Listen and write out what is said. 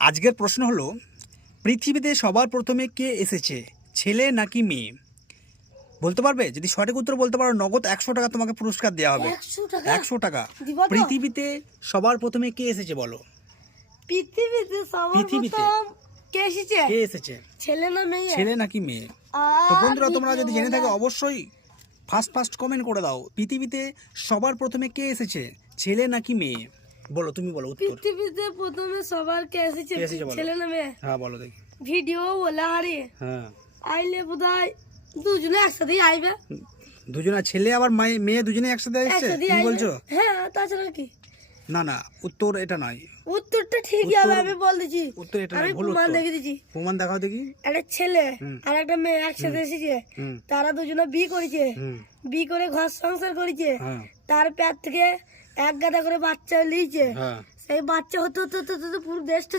আজকের প্রশ্ন হলো, পৃথিবীতে সবার প্রথমে কে এসেছে, ছেলে নাকি মেয়ে? বলতে পারবে? যদি সঠিক উত্তর বলতে পারো নগদ 100 টাকা তোমাকে পুরস্কার দেওয়া হবে। 100 টাকা। দিবা তো? পৃথিবীতে সবার প্রথমে কে এসেছে বলো? পৃথিবীতে সবার পৃথিবীতে প্রথম কে এসেছে? কে এসেছে, ছেলে না মেয়ে? ছেলে নাকি মেয়ে? তো বন্ধুরা, তোমরা যদি জেনে থাকো অবশ্যই ফার্স্ট কমেন্ট করে দাও। পৃথিবীতে সবার প্রথমে কে এসেছে, ছেলে নাকি মেয়ে? বলো, তুমি বলো উত্তর। পৃথিবীতে প্রথমে সবার কে এসেছে? কে এসেছে বলো? ছেলে না মেয়ে? হ্যাঁ বলো দেখি। ভিডিও বলে হারি হ্যাঁ, আইলে বোধহয় দুজনে একসাথেই আইবে। দুজনে, ছেলে আবার মেয়ে দুজনে একসাথে এসেছে একসাথেই তুমি আইবে। বলছো? হ্যাঁ, তাছাড়া কি? না না, উত্তর এটা নয়। উত্তরটা ঠিকই হবে, আমি বল দিচ্ছি। উত্তর এটা আমি নয়, ভুল প্রমাণ উত্তর। দেখে দিচ্ছি। প্রমাণ দেখাও দেখি। একটা ছেলে হুম। আর একটা মেয়ে একসাথে এসেছে। হুম। তারা দুজনে বিয়ে করেছে। হুম। বিয়ে করে ঘর সংসার করেছে। হ্যাঁ। তার পেট থেকে এক গাদা করে বাচ্চা লিয়েছে। হ্যাঁ। সেই বাচ্চা হতে হতে হতে হতে পুরো দেশটা